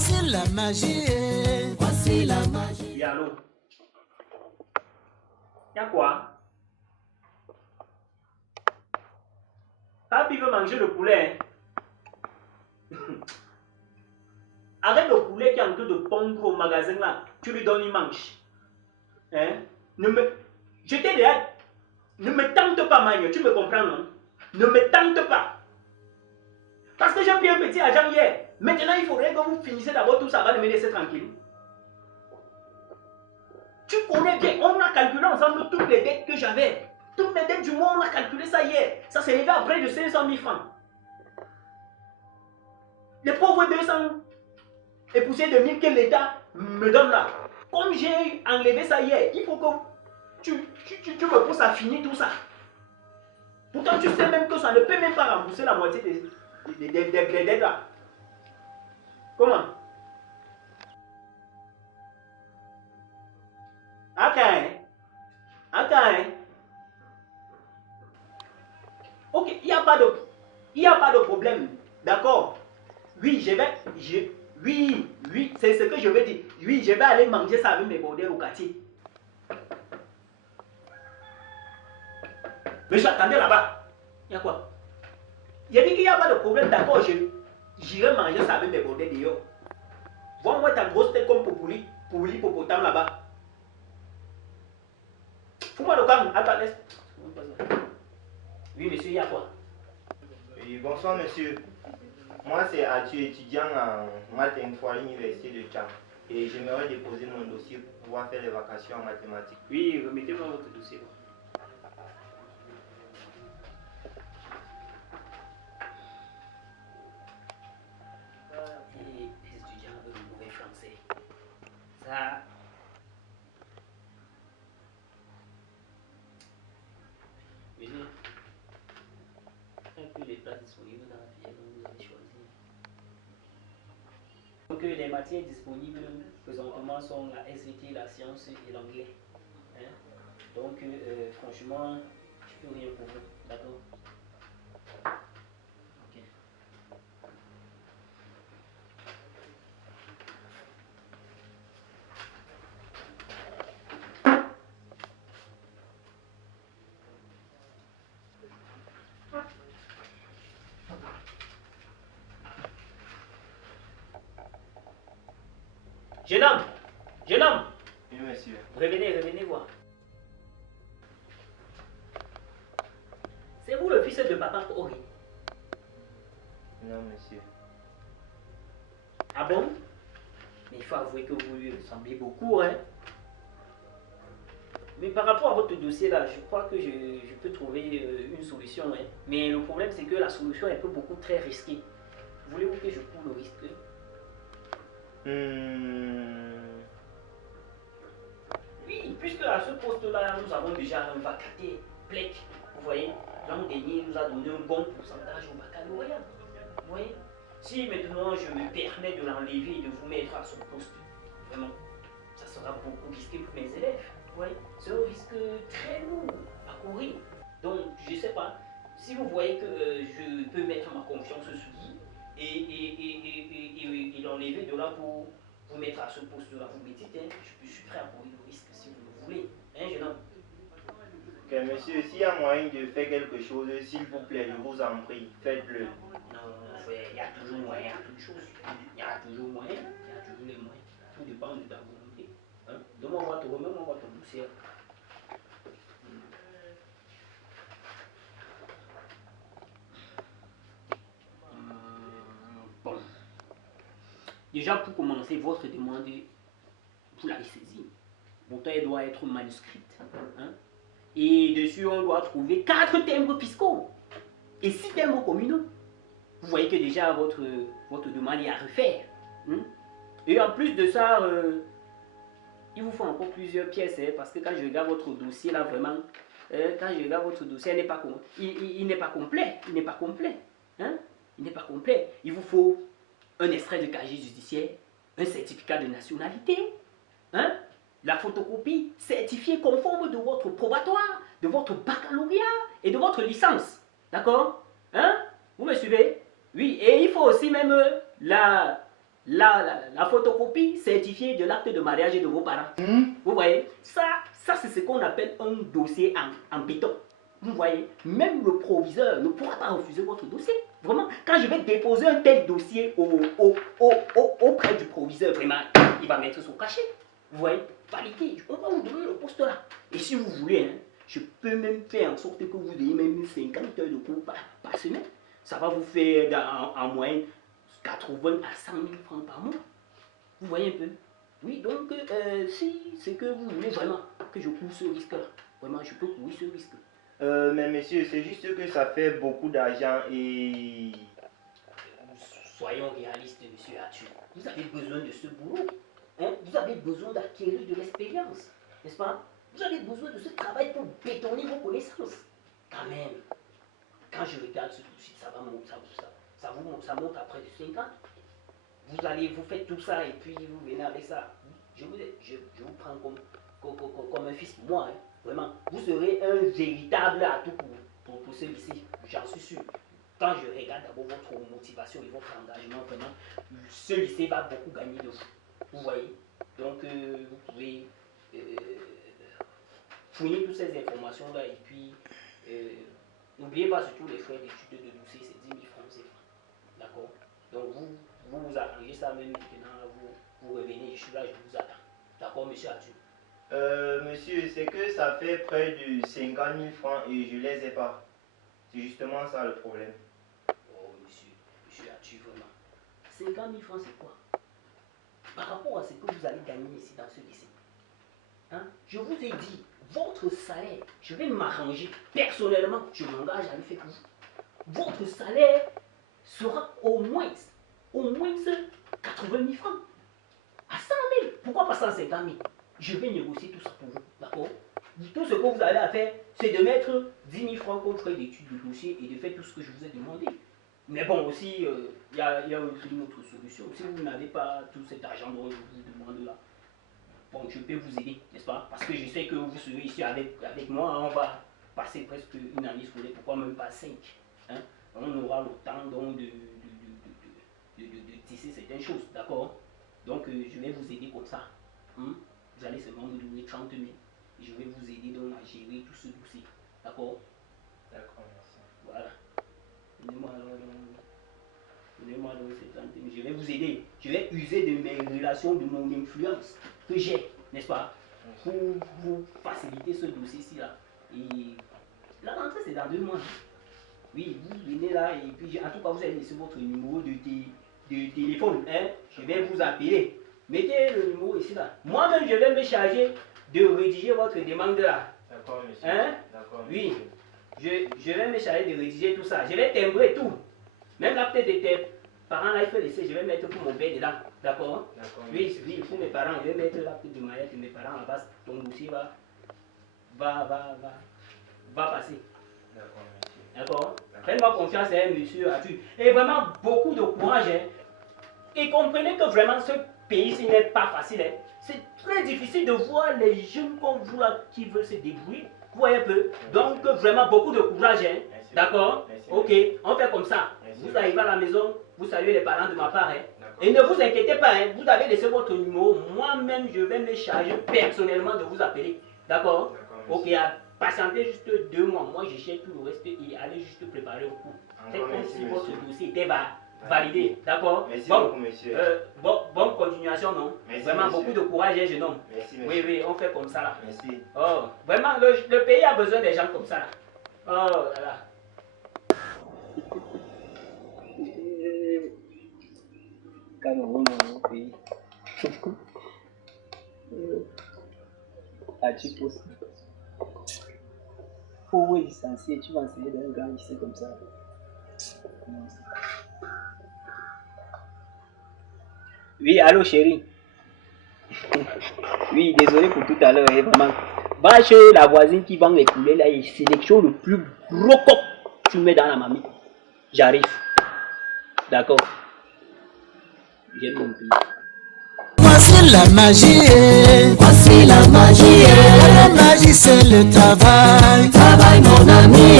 Voici la magie, voici la magie. Oui, allô? Y'a quoi? Papi veut manger le poulet. Avec le poulet qui est en train de pondre au magasin là, tu lui donnes une manche. Hein? Je t'ai déjà... Ne me tente pas, Magne, tu me comprends, non? Ne me tente pas. Parce que j'ai pris un petit argent hier. Maintenant, il faudrait que vous finissiez d'abord tout ça avant de me laisser tranquille. Tu connais bien, on a calculé ensemble toutes les dettes que j'avais. Toutes mes dettes du mois, on a calculé ça hier. Ça s'est levé à près de 500 000 francs. Les pauvres 200 et poussières de 1000 que l'État me donne là. Comme j'ai enlevé ça hier, il faut que tu me pousses à finir tout ça. Pourtant, tu sais même que ça ne peut même pas rembourser la moitié des dettes là. Comment? Attends. Ok, il n'y a pas de problème. D'accord? Oui, oui, c'est ce que je veux dire. Oui, je vais aller manger ça avec mes bordels au quartier. Monsieur, attendez là-bas. Il y a quoi? J'ai dit qu'il n'y a pas de problème, d'accord, j'irai manger ça avec mes bordels dehors. Vois-moi ta grosse tête comme Populi Popotame là-bas. Fous-moi le calme, attends, laisse. Oui, monsieur, il y a quoi? Oui, bonsoir, monsieur. Moi, c'est Arthur, étudiant en maths info à l'université de Tchad. Et j'aimerais déposer mon dossier pour pouvoir faire les vacations en mathématiques. Oui, remettez-moi votre dossier. Et les étudiants avec le mauvais français. Ça. Monsieur, un peu les places disponibles dans la filière que vous avez choisie. Donc, les matières disponibles présentement sont la SVT, la science et l'anglais. Hein? Donc, franchement, je peux rien pour vous. D'accord? Ok. Jeune homme, Oui, monsieur. revenez voir. C'est vous le fils de papa Ori? Non, monsieur. Ah bon? Mais il faut avouer que vous lui ressemblez beaucoup, hein? Mais par rapport à votre dossier là, je crois que je peux trouver une solution, hein? Mais le problème c'est que la solution est un peu beaucoup très risquée. Voulez-vous que je cours le risque? Oui, puisque à ce poste-là, nous avons déjà un vacataire, Plec. Vous voyez, l'an dernier nous a donné un bon pourcentage au baccalauréat. Vous voyez? Si maintenant je me permets de l'enlever et de vous mettre à son poste, vraiment, ça sera beaucoup risqué pour mes élèves. Vous voyez? C'est un risque très lourd à courir. Donc, je ne sais pas, si vous voyez que je peux mettre ma confiance sur vous et l'enlever de là pour vous mettre à ce poste-là, vous me dites, hein, je suis prêt à courir le risque si vous le voulez. Hein, jeune homme? Ok, monsieur, s'il y a moyen de faire quelque chose, s'il vous plaît, je vous en prie, faites-le. Non, frère, il y a toujours moyen à toute chose. Il y a toujours moyen, il y a toujours les moyens. Tout dépend de ta volonté. Hein? Remets-moi votre dossier. Bon. Déjà, pour commencer, votre demande, vous l'avez saisie. Pourtant, elle doit être manuscrite. Hein? Et dessus, on doit trouver 4 timbres fiscaux et 6 timbres communaux. Vous voyez que déjà, votre demande est à refaire. Hein? Et en plus de ça, il vous faut encore plusieurs pièces. Hein, parce que quand je regarde votre dossier, là, vraiment, quand je regarde votre dossier, il n'est pas complet. Il n'est pas complet. Hein? Il n'est pas complet. Il vous faut un extrait de casier judiciaire, un certificat de nationalité, hein? La photocopie certifiée conforme de votre probatoire, de votre baccalauréat et de votre licence. D'accord? Hein? Vous me suivez? Oui, et il faut aussi même la photocopie certifiée de l'acte de mariage de vos parents. Vous voyez, ça c'est ce qu'on appelle un dossier en béton. Vous voyez, même le proviseur ne pourra pas refuser votre dossier. Vraiment, quand je vais déposer un tel dossier auprès du proviseur, vraiment, il va mettre son cachet. Vous voyez, validé, on va vous donner le poste là. Et si vous voulez, hein, je peux même faire en sorte que vous ayez même 50 heures de cours par semaine. Ça va vous faire en moyenne 80 à 100 000 francs par mois. Vous voyez un peu? Oui, donc si c'est que vous voulez vraiment que je cours ce risque-là, vraiment je peux courir ce risque. Mais monsieur, c'est juste que ça fait beaucoup d'argent et... Soyons réalistes, monsieur Arthur. Vous avez besoin de ce boulot. Hein? Vous avez besoin d'acquérir de l'expérience. N'est-ce pas? Vous avez besoin de ce travail pour bétonner vos connaissances. Quand même, quand je regarde ce dossier, ça monte à près de 50. Vous faites tout ça et puis vous venez avec ça. Je vous prends comme un fils pour moi. Hein. Vraiment, vous serez un véritable atout pour ce lycée, j'en suis sûr. Quand je regarde d'abord votre motivation et votre engagement, vraiment, ce lycée va beaucoup gagner de vous. Vous voyez? Donc, vous pouvez fouiller toutes ces informations-là et puis, n'oubliez pas surtout les frais d'études de dossier, c'est 10 000 francs, c'est francs. D'accord? Donc, vous arrangez ça même maintenant, vous revenez, je suis là, je vous attends. D'accord, monsieur Arthur? Monsieur, c'est que ça fait près de 50 000 francs et je les ai pas. C'est justement ça le problème. Oh, monsieur Arthur, vraiment. 50 000 francs, c'est quoi? Par rapport à ce que vous allez gagner ici dans ce lycée. Hein? Je vous ai dit, votre salaire, je vais m'arranger personnellement, je m'engage à le faire pour vous. Votre salaire sera au moins 80 000 francs. À 100 000, pourquoi pas 150 000? Je vais négocier tout ça pour vous, d'accord? Tout ce que vous avez à faire, c'est de mettre 10 000 francs comme frais d'études de dossier et de faire tout ce que je vous ai demandé. Mais bon, aussi, il y a aussi une autre solution. Si vous n'avez pas tout cet argent dont je vous demande là, bon, je peux vous aider, n'est-ce pas? Parce que je sais que vous serez ici avec moi, on va passer presque une année scolaire, pourquoi même pas 5. Hein? On aura le temps donc de tisser certaines choses, d'accord? Donc, je vais vous aider comme ça. Hein? Vous allez seulement me donner 30 000 et je vais vous aider donc à gérer tout ce dossier. D'accord? D'accord, merci. Voilà. Donnez-moi donc ces 30 000. Je vais vous aider. Je vais user de mes relations, de mon influence que j'ai, n'est-ce pas? Pour vous faciliter ce dossier-ci là. Et la rentrée, c'est dans 2 mois. Oui, vous venez là et puis en tout cas, vous allez laisser votre numéro de téléphone. Hein? Je vais vous appeler. Mettez le numéro ici là. Moi-même, je vais me charger de rédiger votre demande là. D'accord, monsieur. Hein? D'accord, oui. Monsieur. Je vais me charger de rédiger tout ça. Je vais timbrer tout. Même la tête de tes parents là, il faut laisser. Je vais mettre pour mon père dedans. D'accord? D'accord. Oui, oui, pour mes parents. Je vais mettre la tête de mariage de mes parents en bas. Ton dossier va passer. D'accord, monsieur. D'accord? Faites-moi confiance, hein, monsieur Arthur. Et vraiment, beaucoup de courage. Hein. Et comprenez que vraiment, ce pays-ci n'est pas facile. Hein. C'est très difficile de voir les jeunes comme vous là qui veulent se débrouiller. Vous voyez un peu? Donc, vraiment, beaucoup de courage. Hein. D'accord? Ok, on fait comme ça. Merci. Vous arrivez à la maison, vous saluez les parents de ma part. Hein. Et ne vous inquiétez pas, hein. Vous avez laissé votre numéro. Moi-même, je vais me charger personnellement de vous appeler. D'accord? Ok, patientez juste 2 mois. Moi, je cherche tout le reste et allez juste préparer le coup. Faites comme si votre dossier était validé. D'accord? Merci bon, beaucoup, monsieur. Bonne continuation, non? Merci, vraiment, monsieur. beaucoup de courage, hein, jeune homme. Merci, monsieur. Oui, oui, on fait comme ça là. Merci. Oh, vraiment, le pays a besoin des gens comme ça là. Oh là là. Cameroun, mon pays. As-tu possible? Pauvre licencié, tu vas enseigner dans un grand lycée comme ça. Oui, allô chérie. Oui, désolé pour tout à l'heure, vraiment. Va chez la voisine qui vend les poulets là et sélectionne le plus gros coq. Tu mets dans la mamie. J'arrive. D'accord. J'aime mon pays. Voici la magie, voici la magie. La magie c'est le travail, travail mon ami.